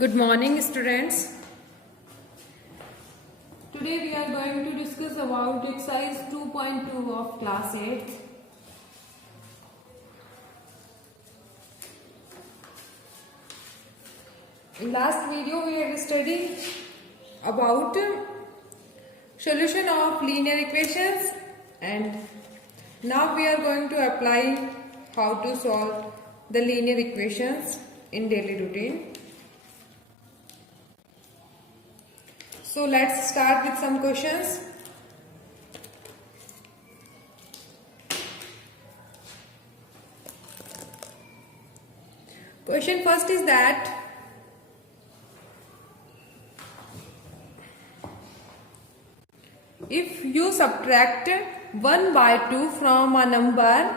Good morning, students. Today we are going to discuss about exercise 2.2 of class 8. In last video we had studied about solution of linear equations, and now we are going to apply how to solve the linear equations in daily routine. So let's start with some questions. Question first is that if you subtract 1 by 2 from a number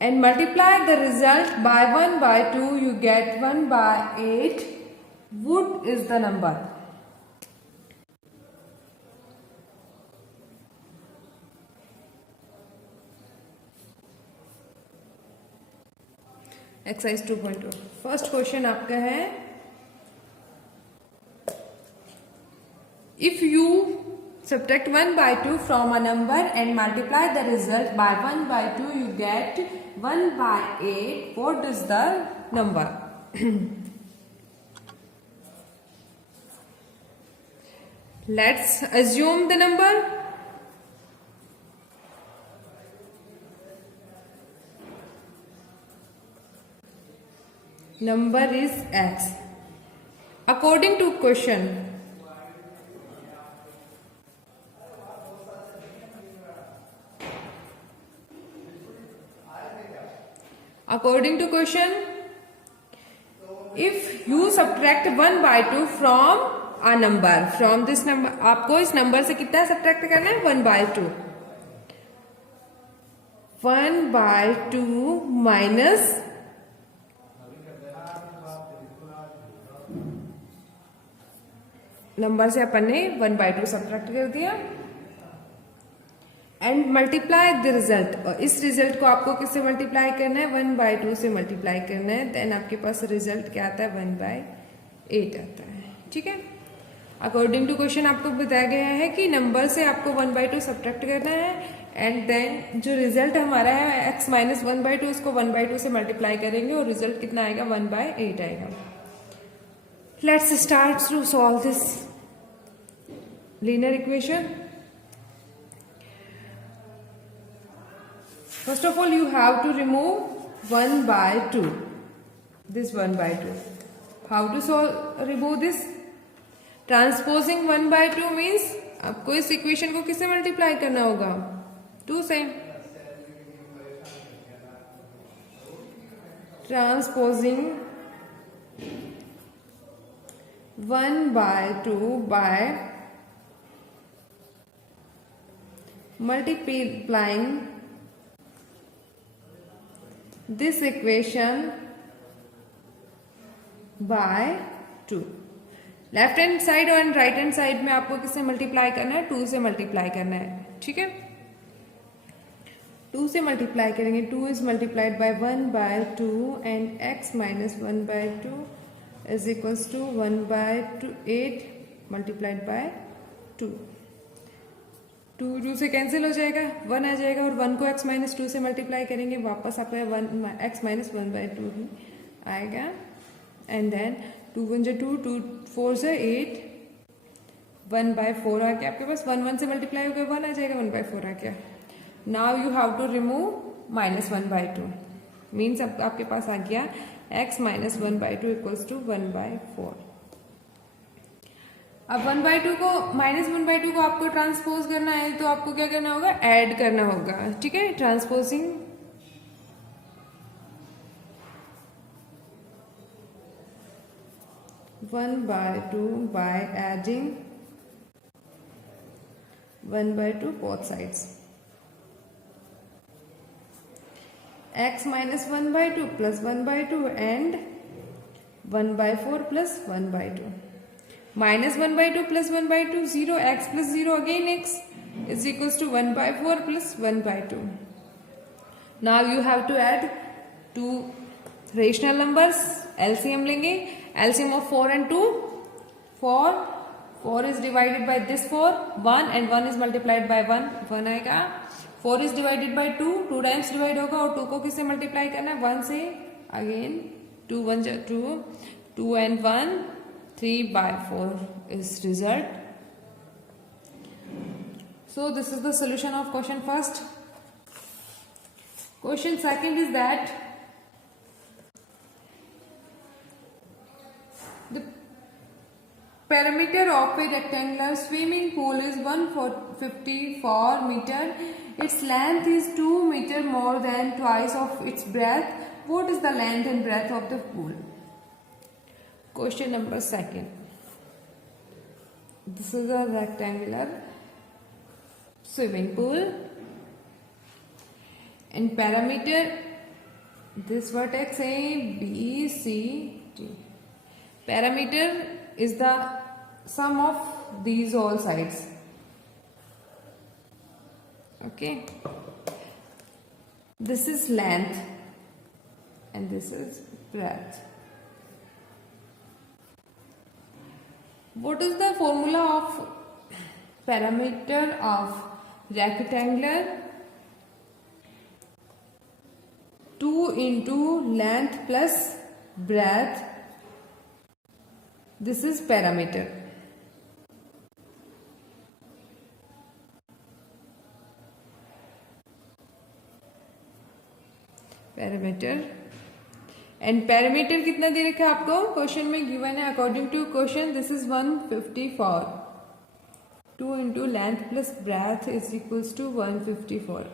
and multiply the result by 1 by 2, you get 1 by 8. What is the number? Exercise 2.2. First question आपका है, if you subtract 1 by 2 from a number and multiply the result by 1 by 2, you get 1 by 8. What is the number? Let's assume the number. Number is x. According to question, if you subtract 1 by 2 from a number, from this number, आपको इस number से कितना subtract करना है? 1 by 2. 1 by 2 minus number से अपन ने 1 by 2 subtract कर दिया एंड मल्टीप्लाई द रिजल्ट. और इस रिजल्ट को आपको किससे मल्टीप्लाई करना है? 1 by 2 से मल्टीप्लाई करना है. देन आपके पास रिजल्ट क्या आता है? 1 by 8 आता है. ठीक है. अकॉर्डिंग टू क्वेश्चन आपको बताया गया है कि नंबर से आपको 1 by 2 सब्ट्रैक्ट करना है एंड देन जो रिजल्ट हमारा है x माइनस 1 by 2, उसको 1 by 2 से मल्टीप्लाई करेंगे और रिजल्ट कितना आएगा? 1 by 8 आएगा. Let's start to solve this linear equation. First of all, you have to remove 1 by 2. This 1 by 2. How to remove this? Transposing 1 by 2 means आपको इस equation को किससे मल्टीप्लाई करना होगा? 2 से. Transposing 1 by 2 by multiplying this equation by 2. Left hand side और right hand side में आपको किससे मल्टीप्लाई करना है? 2 से मल्टीप्लाई करना है. ठीक है. 2 से मल्टीप्लाई करेंगे. 2 is multiplied by 1 by 2 and x minus 1 by 2 is equals to 1 by 8 multiplied by 2. 2 से कैंसिल हो जाएगा, 1 आ जाएगा और 1 को x माइनस 2 से मल्टीप्लाई करेंगे, वापस आपका x माइनस 1 by 2 ही आएगा. एंड देन 2 1 जो 2, 2 4 से 8, 1 by 4 आ गया आपके पास. 1 1 से मल्टीप्लाई हो गया, 1 आ जाएगा, 1 by 4 आ गया. Now you have to remove minus 1 by 2. Means अब आपके पास आ गया x minus 1 by 2 equals to 1 by 4. अब 1 by 2 को माइनस 1 by 2 को आपको ट्रांसपोज करना है तो आपको क्या करना होगा? ऐड करना होगा. ठीक है. Transposing 1 by 2 by adding 1 by 2 both sides. X minus 1 by 2 plus 1 by 2 and 1 by 4 plus 1 by 2. Minus 1 by 2 plus 1 by 2, 0. X plus 0 again x is equals to 1 by 4 plus 1 by 2. Now you have to add 2 rational numbers LCM लेंगे, LCM of 4 and 2 4 is divided by this 4 1 and 1 is multiplied by 1 आएगा. 4 is divided by 2 times divide होगा और 2 को किससे multiply करना है 1 से. Again 2 1 2 and 1 3 by 4 is result. So this is the solution of question first. Question second is that the perimeter of a rectangular swimming pool is 154 meter. Its length is 2 meter more than twice of its breadth. What is the length and breadth of the pool? Question number second. This is a rectangular swimming pool. And perimeter, this vertex A, B, C, D. Perimeter is the sum of these all sides. Okay. This is length and this is breadth. What is the formula of perimeter of rectangular? 2 into length plus breadth. This is perimeter. Perimeter. And perimeter कितना दे रखा है आपको question में given है. According to question this is 154. 2 into length plus breadth is equals to 154.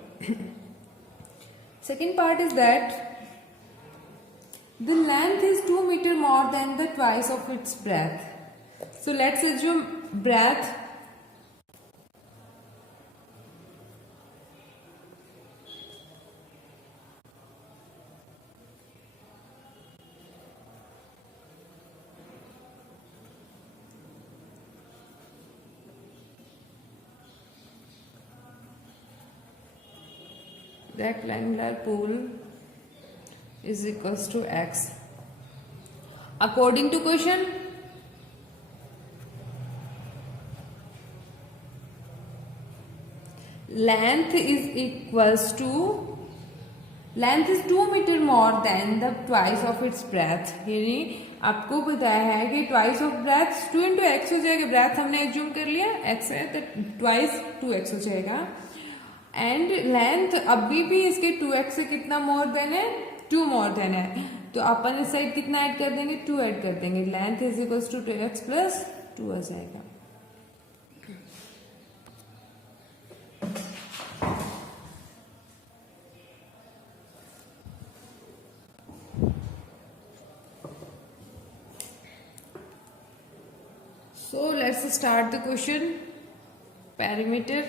Second part is that the length is 2 meter more than the twice of its breadth. So let's assume breadth rectangular pool is equals to x. According to question, length is equals to length is 2 meter more than the twice of its breadth. यानी आपको बताया है कि twice of breadth 2 into x हो जाएगा. breadth हमने assume कर लिया x है तो twice 2x हो जाएगा. एंड लेंथ अभी भी इसके 2x से कितना मोर देन है 2 मोर देन है. तो अपन इस साइड कितना ऐड कर देंगे 2 ऐड कर देंगे. Length is equals to 2x plus 2 आ जाएगा. So let's start the question. Perimeter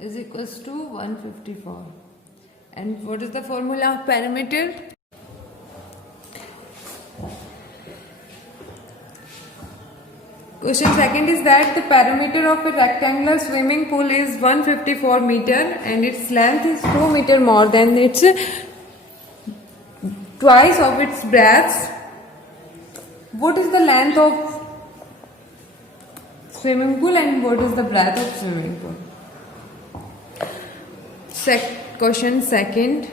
is equals to 154. And what is the formula of perimeter? Question second is that the perimeter of a rectangular swimming pool is 154 meter and its length is 2 meter more than its twice of its breadth. What is the length of swimming pool and what is the breadth of swimming pool? Question second.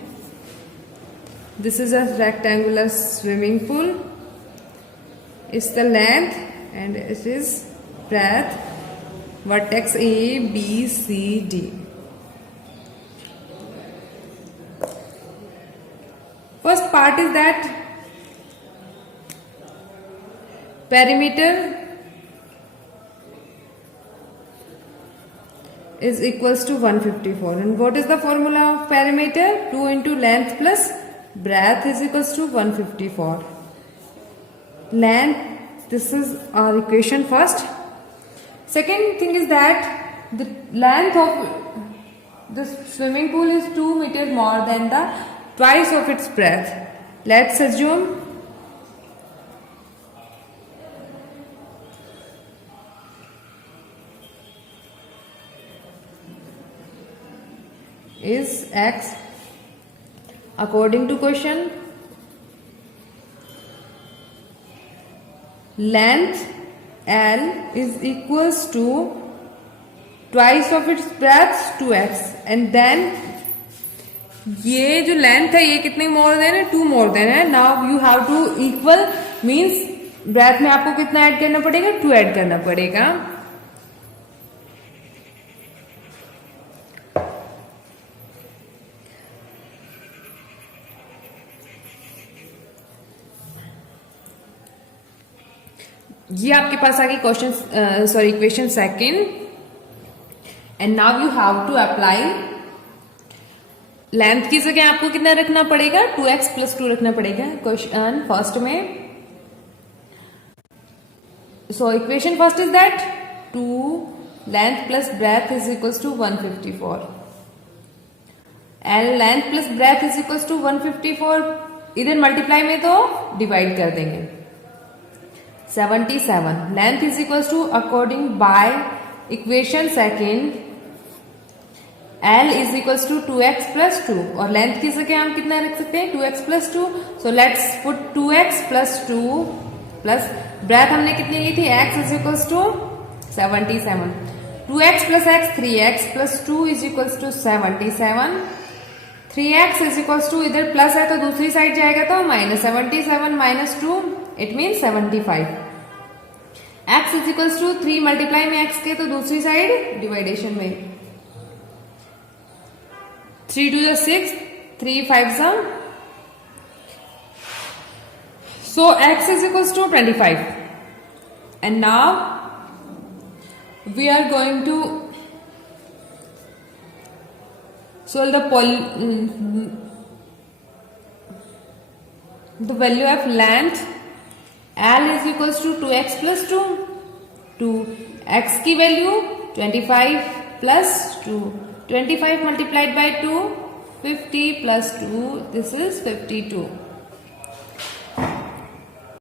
This is a rectangular swimming pool. It's the length and it is breadth. Vertex A, B, C, D. First part is that perimeter is equals to 154. And what is the formula of perimeter? 2 into length plus breadth is equals to 154. Length, this is our equation first. Second thing is that the length of the swimming pool is 2 meter more than the twice of its breadth. Let's assume is x. According to question, length L is equals to twice of its breadth 2x, and then ये जो length है ये कितने मोर than है, 2 more than है. Now you have to equal means breadth में आपको कितना ऐड करना पड़ेगा, 2 ऐड करना पड़ेगा. ये आपके पास आ गई question sorry equation second. And now you have to apply length की जगह आपको कितना रखना पड़ेगा, 2x + 2 रखना पड़ेगा. क्वेश्चन फर्स्ट में so equation first is that 2 length plus breadth is equals to 154 and length plus breadth is equals to 154. इधर मल्टीप्लाई में तो डिवाइड कर देंगे. 77 length is equals to according by equation second L is equals to 2x + 2 और length की जगह हम कितना रख सकते हैं, 2x + 2. So let's put 2x + 2 plus breadth हमने कितनी ली थी, x is equals to 77. 2x + x 3x + 2 is equals to 77. 3x is equals to इधर प्लस है तो दूसरी साइड जाएगा तो -77 - 2 it mean 75. x is equals to 3 multiply में x के तो दूसरी साइड डिवाइडेशन में 3 2 6 3 5 so x is equals to 25. And now we are going to solve the value of length. L is equals to 2x + 2 2 x की value 25 + 2 25 multiplied by 2 50 + 2 this is 52.